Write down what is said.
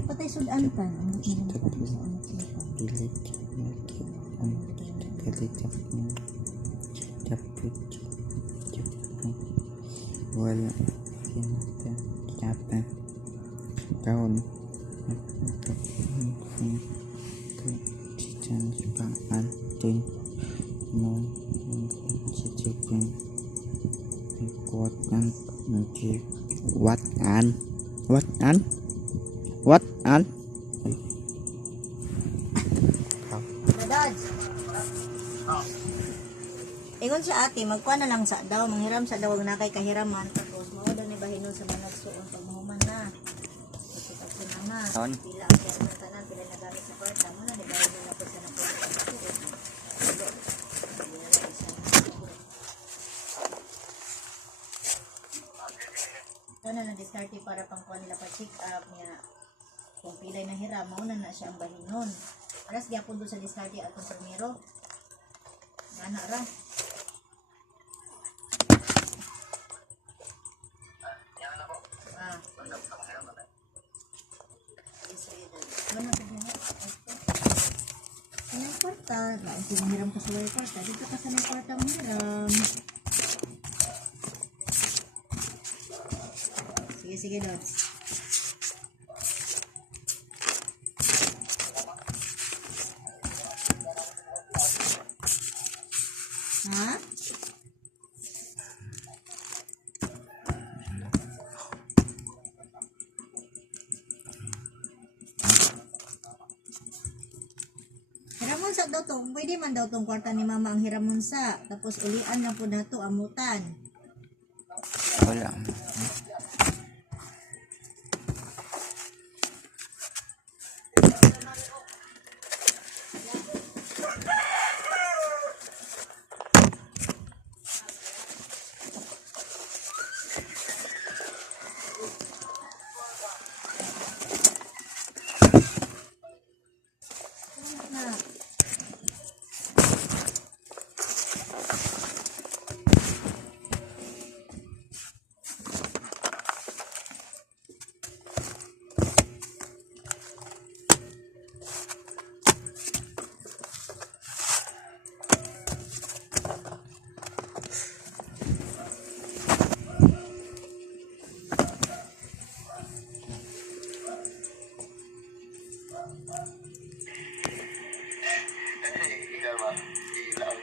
Patay sudan ka. Wala captain tahun anting mau cicipin kuatan watan Dadad. Ingon sa ate, magkuha na lang sa daw, manghiram sa daw, na kay kahiraman, tapos mauda ni bahinon sa manag suon, pag mahuman na. Kasi pag sinama, pila ang kaya ng tanan, pila nagamit sa kwarta, muna ni bahinon na po sa napulit sa suon. Ito na nag-diskarte para pangkuha nila pa check up niya. Kung pilay na hiram, mauna na siya ang bahinon. Aras gyapon do sa diskarte at konsermero. Gana ra. Anong kwarta? Lain sinihiram ko sa way kwarta. Dito ka sa may kwarta ang hiram. Sige daw. Ha? Hiramon sa daw to. Pwede man daw tong kwarta ni mama ang hiramon sa. Tapos ulian na po na to amutan. wala Na. Ilaw. Ilaw.